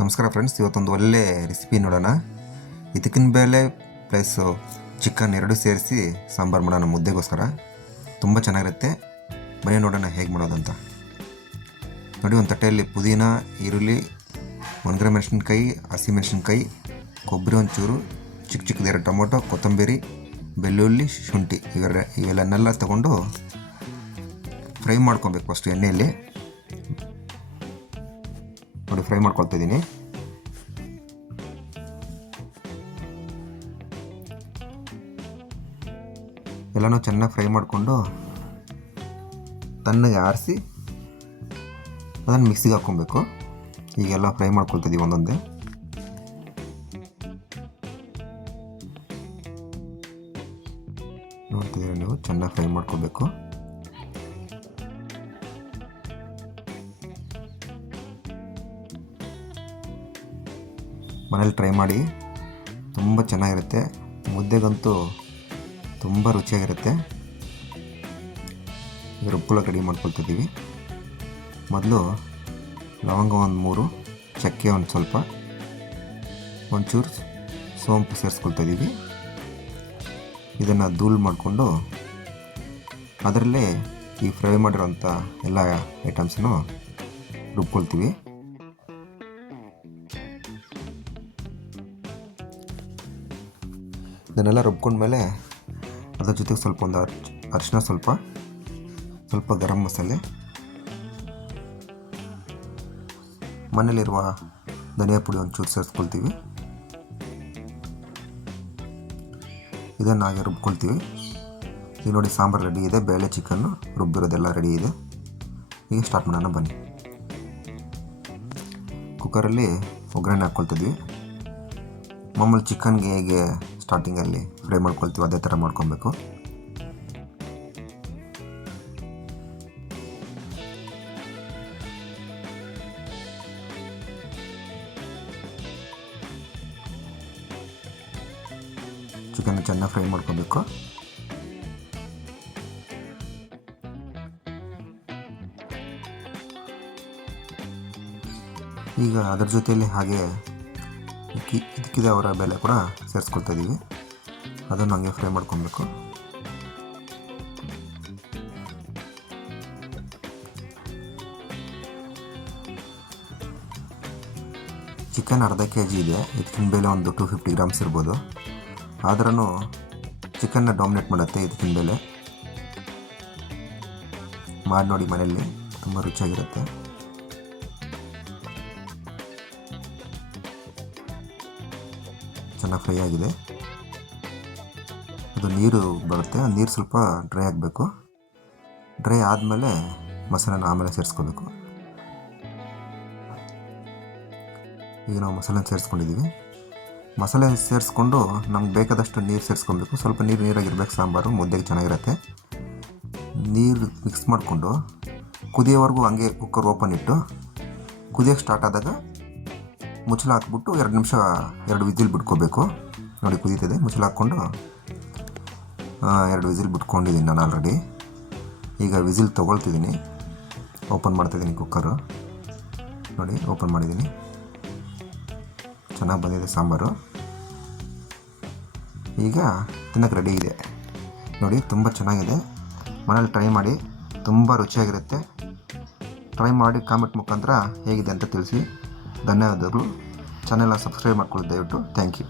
ನಮಸ್ಕಾರ ಫ್ರೆಂಡ್ಸ್ ಇವತ್ತೊಂದು ಒಳ್ಳೆ ರೆಸಿಪಿ ನೋಡೋಣ. ಇದಕ್ಕಿನ ಬೇಳೆ ಪ್ಲಸ್ ಚಿಕನ್ ಎರಡು ಸೇರಿಸಿ ಸಾಂಬಾರು ಮಾಡೋಣ ಮುದ್ದೆಗೋಸ್ಕರ. ತುಂಬ ಚೆನ್ನಾಗಿರುತ್ತೆ. ಬನ್ನಿ ನೋಡೋಣ ಹೇಗೆ ಮಾಡೋದಂತ. ನೋಡಿ, ಒಂದು ತಟ್ಟೆಯಲ್ಲಿ ಪುದೀನ, ಈರುಳ್ಳಿ ಒಣಗಿರೋ ಮೆಣಸಿನ್ಕಾಯಿ ಹಸಿಮೆಣಸಿನ್ಕಾಯಿ ಕೊಬ್ಬರಿ ಒಂಚೂರು ಚಿಕ್ಕ ಚಿಕ್ಕದ ಎರಡು ಟೊಮೊಟೊ, ಕೊತ್ತಂಬರಿ, ಬೆಳ್ಳುಳ್ಳಿ, ಶುಂಠಿ ಇವೆರ ಇವೆಲ್ಲನ್ನೆಲ್ಲ ತಗೊಂಡು ಫ್ರೈ ಮಾಡ್ಕೊಬೇಕು ಫಸ್ಟ್ ಎಣ್ಣೆಯಲ್ಲಿ. ನೋಡಿ ಫ್ರೈ ಮಾಡ್ಕೊಳ್ತಾ ಎಲ್ಲನೂ ಚೆನ್ನಾಗಿ ಫ್ರೈ ಮಾಡಿಕೊಂಡು ತಣ್ಣಗೆ ಆರಿಸಿ ಅದನ್ನು ಮಿಕ್ಸಿಗೆ ಹಾಕ್ಕೊಬೇಕು. ಈಗೆಲ್ಲ ಫ್ರೈ ಮಾಡ್ಕೊಳ್ತಿದ್ದೀವಿ ಒಂದೊಂದೇ. ನೋಡ್ತಿದ್ದೀರ ನೀವು? ಚೆನ್ನಾಗಿ ಫ್ರೈ ಮಾಡ್ಕೋಬೇಕು ಮನೇಲಿ ಟ್ರೈ ಮಾಡಿ, ತುಂಬ ಚೆನ್ನಾಗಿರುತ್ತೆ. ಮುದ್ದೆಗಂತೂ ತುಂಬ ರುಚಿಯಾಗಿರುತ್ತೆ. ರುಬ್ಕೊಳ್ಳೋಕೆ ರೆಡಿ ಮಾಡ್ಕೊಳ್ತಿದ್ದೀವಿ. ಮೊದಲು ಲವಂಗ ಒಂದು ಮೂರು, ಚಕ್ಕೆ ಒಂದು ಸ್ವಲ್ಪ, ಒಂಚೂರು ಸೋಂಪು ಸೇರಿಸ್ಕೊಳ್ತಿದ್ದೀವಿ ಇದನ್ನು ಧೂಳು ಮಾಡಿಕೊಂಡು, ಅದರಲ್ಲೇ ಈ ಫ್ರೈ ಮಾಡಿರೋಂಥ ಎಲ್ಲ ಐಟಮ್ಸನ್ನು ರುಬ್ಕೊಳ್ತೀವಿ. ಇದನ್ನೆಲ್ಲ ರುಬ್ಕೊಂಡ್ಮೇಲೆ ಅದ್ರ ಜೊತೆಗೆ ಸ್ವಲ್ಪ ಒಂದು ಅರ್ಶ್ ಅರಿಶಿನ ಸ್ವಲ್ಪ ಸ್ವಲ್ಪ ಗರಂ ಮಸಾಲೆ, ಮನೇಲಿರುವ ಧನಿಯಾ ಪುಡಿ ಒಂದು ಚೂರು ಸೇರಿಸ್ಕೊಳ್ತೀವಿ. ಇದನ್ನು ಹಾಗೆ ರುಬ್ಕೊಳ್ತೀವಿ. ಈಗ ನೋಡಿ ಸಾಂಬಾರು ರೆಡಿ ಇದೆ, ಬೇಳೆ ಚಿಕನ್ನು ರುಬ್ಬಿರೋದೆಲ್ಲ ರೆಡಿ ಇದೆ. ಈಗ ಸ್ಟಾರ್ಟ್ ಮಾಡೋಣ, ಬನ್ನಿ. ಕುಕ್ಕರಲ್ಲಿ ಒಗ್ಗರಣೆ ಹಾಕ್ಕೊಳ್ತಿದ್ವಿ ಮಾಮೂಲಿ ಚಿಕನ್ಗೆ ಹೇಗೆ ಸ್ಟಾರ್ಟಿಂಗಲ್ಲಿ ಫ್ರೈ ಮಾಡ್ಕೊಳ್ತೀವಿ ಅದೇ ಥರ ಮಾಡ್ಕೊಬೇಕು. ಚಿಕನ್ ಚೆನ್ನಾಗಿ ಫ್ರೈ ಮಾಡ್ಕೋಬೇಕು. ಈಗ ಅದರ ಜೊತೆಯಲ್ಲಿ ಹಾಗೆ ಇಕ್ಕಿ ಇದಕ್ಕಿದೆ ಅವರ ಬೆಲೆ ಕೂಡ ಸೇರಿಸ್ಕೊಳ್ತಾ ಇದ್ದೀವಿ ಅದನ್ನು ಹಂಗೆ ಫ್ರೈ ಮಾಡ್ಕೊಬೇಕು. ಚಿಕನ್ ಅರ್ಧ ಕೆ ಜಿ ಇದೆ ಇದಕ್ಕಿನ ಬೆಲೆ ಒಂದು ಟೂ ಫಿಫ್ಟಿ ಗ್ರಾಮ್ಸ್ ಇರ್ಬೋದು. ಆದ್ರೂ ಚಿಕನ್ನ ಡಾಮಿನೇಟ್ ಮಾಡುತ್ತೆ ಇದಕ್ಕಿನ ಬೆಲೆ. ಮಾಡಿ ನೋಡಿ ಮನೆಯಲ್ಲಿ, ತುಂಬ ರುಚಿಯಾಗಿರುತ್ತೆ. ಚೆನ್ನಾಗಿ ಫ್ರೈ ಆಗಿದೆ. ಅದು ನೀರು ಬರುತ್ತೆ, ಆ ನೀರು ಸ್ವಲ್ಪ ಡ್ರೈ ಆಗಬೇಕು. ಡ್ರೈ ಆದಮೇಲೆ ಮಸಾಲೆನ ಆಮೇಲೆ ಸೇರಿಸ್ಕೋಬೇಕು. ಈಗ ನಾವು ಮಸಾಲೆ ಸೇರಿಸ್ಕೊಂಡಿದ್ದೀವಿ ಮಸಾಲೆ ಸೇರಿಸ್ಕೊಂಡು ನಮ್ಗೆ ಬೇಕಾದಷ್ಟು ನೀರು ಸೇರಿಸ್ಕೊಬೇಕು. ಸ್ವಲ್ಪ ನೀರು ನೀರಾಗಿರ್ಬೇಕು, ಸಾಂಬಾರು, ಮುದ್ದೆಗೆ ಚೆನ್ನಾಗಿರುತ್ತೆ. ನೀರು ಮಿಕ್ಸ್ ಮಾಡಿಕೊಂಡು ಕುದಿಯೋವರೆಗೂ ಹಂಗೆ ಕುಕ್ಕರ್ ಓಪನ್ ಇಟ್ಟು ಕುದಿಯೋಕ್ಕೆ ಸ್ಟಾರ್ಟ್ ಆದಾಗ ಮುಚ್ಚಳ ಹಾಕ್ಬಿಟ್ಟು ಎರಡು ನಿಮಿಷ, ಎರಡು ವಿಸಿಲ್ ಬಿಟ್ಕೋಬೇಕು. ನೋಡಿ, ಕುದೀತಿದೆ. ಮುಚ್ಚಳ ಹಾಕ್ಕೊಂಡು ಎರಡು ವಿಸಿಲ್ ಬಿಟ್ಕೊಂಡಿದ್ದೀನಿ ನಾನು ಆಲ್ರೆಡಿ ಈಗ ವಿಸಿಲ್ ತೊಗೊಳ್ತಿದ್ದೀನಿ. ಓಪನ್ ಮಾಡ್ತಿದ್ದೀನಿ ಕುಕ್ಕರು ನೋಡಿ, ಓಪನ್ ಮಾಡಿದ್ದೀನಿ. ಚೆನ್ನಾಗಿ ಬಂದಿದೆ ಸಾಂಬಾರು. ಈಗ ತಿನ್ನಕ್ಕೆ ರೆಡಿ ಇದೆ. ನೋಡಿ, ತುಂಬ ಚೆನ್ನಾಗಿದೆ. ಮನೇಲಿ ಟ್ರೈ ಮಾಡಿ, ತುಂಬ ರುಚಿಯಾಗಿರುತ್ತೆ. ಟ್ರೈ ಮಾಡಿ ಕಾಮೆಂಟ್ ಮುಖಾಂತರ ಹೇಗಿದೆ ಅಂತ ತಿಳಿಸಿ. ಧನ್ಯವಾದಗಳು. ಚಾನೆಲ್ನ ಸಬ್ಸ್ಕ್ರೈಬ್ ಮಾಡ್ಕೊಳ್ಳಿ ದಯವಿಟ್ಟು. Thank you